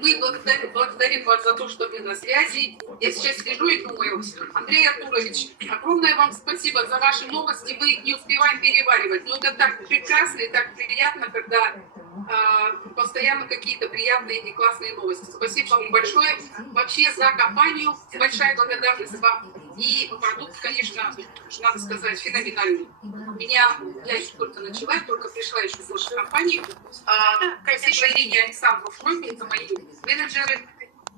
Мы благодарим вас за то, что вы на связи. Я сейчас сижу и думаю, Андрей Артурович, огромное вам спасибо за ваши новости. Мы не успеваем переваривать. Но это так прекрасно и так приятно, когда постоянно какие-то приятные и классные новости. Спасибо вам большое. Вообще за компанию большая благодарность вам. И продукт, конечно, надо сказать, феноменальный. Я еще только начала, только пришла еще в вашу компанию. Спасибо Ирине Александровне, это мои менеджеры.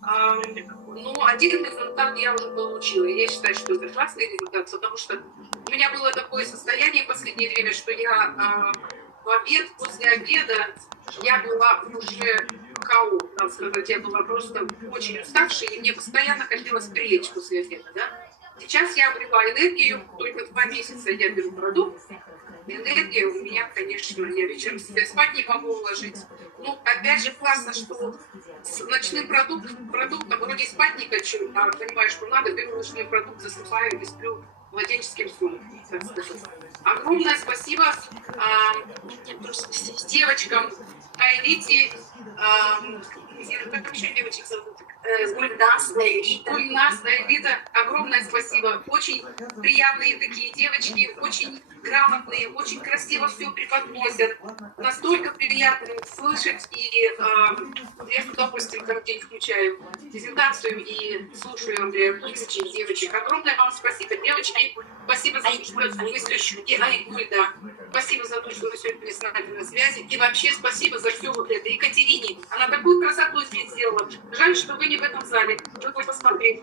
Но один результат я уже получила. Я считаю, что это классный результат, потому что у меня было такое состояние в последнее время, что я в обед, после обеда я была уже КО, надо сказать, я была просто очень уставшей, и мне постоянно хотелось прилечь после обеда, да? Сейчас я обрела энергию, только 2 месяца я беру продукт. Энергия у меня, конечно, я вечером себя спать не могу уложить. Ну, опять же, классно, что с ночным продуктом вроде спать не хочу, а понимаю, что надо, беру ночной продукт, засыпаю и сплю младенческим сном. Огромное спасибо девочкам Айлите, как еще девочек зовут? Гульнас, Айлита, огромное спасибо. Очень приятные такие девочки, очень грамотные, очень красиво все преподносят. Настолько приятно слышать, и я с удовольствием каждый день включаю презентацию и слушаю Андрея Артуровича, девочек. Огромное вам спасибо, девочки. Спасибо за то, что вы и Айгуль, да. Спасибо за то, что вы сегодня с нами на связи. И вообще спасибо за все вот это. Екатерине, она такую красоту здесь сделала. Жаль, что вы не в этом зале. Вы бы посмотрели.